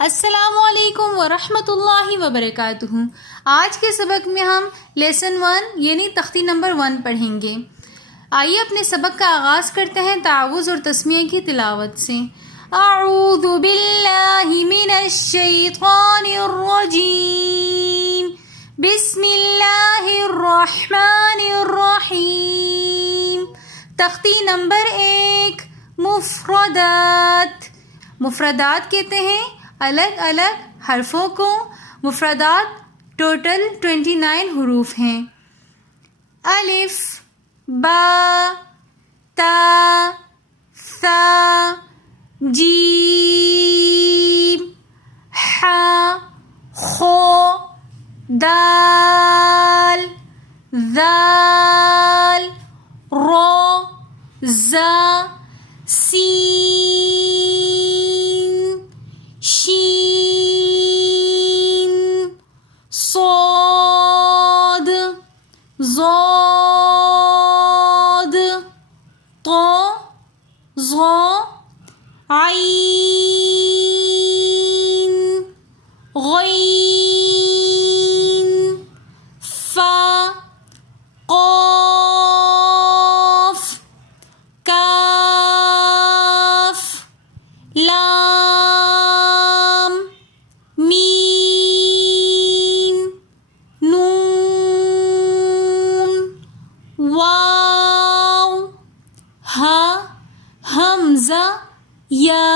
السلام علیکم ورحمۃ اللہ وبرکاتہ۔ آج کے سبق میں ہم لیسن 1 یعنی تختی نمبر 1 پڑھیں گے۔ آئیے اپنے سبق کا آغاز کرتے ہیں تعوذ اور تسمیہ کی تلاوت سے۔ اعوذ باللہ من الشیطان الرجیم، بسم اللہ الرحمن الرحیم۔ تختی نمبر 1، مفردات۔ مفردات کہتے ہیں الگ الگ حرفوں کو۔ مفردات ٹوٹل 29 حروف ہیں۔ الف، با، تا، ثا، جیم، حا، خو، دال، ذال، رو، زا، سین، شین، صاد، ضاد، طا، ظا، عین، غین، فا، قاف، کاف، لام، میم، نون، واو، ہا، حمزہ، یا۔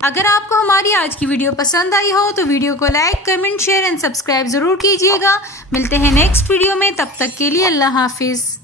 اگر آپ کو ہماری آج کی ویڈیو پسند آئی ہو تو ویڈیو کو like, comment, share and subscribe ضرور کیجیے گا۔ ملتے ہیں نیکسٹ ویڈیو میں، تب تک کے لیے اللہ حافظ۔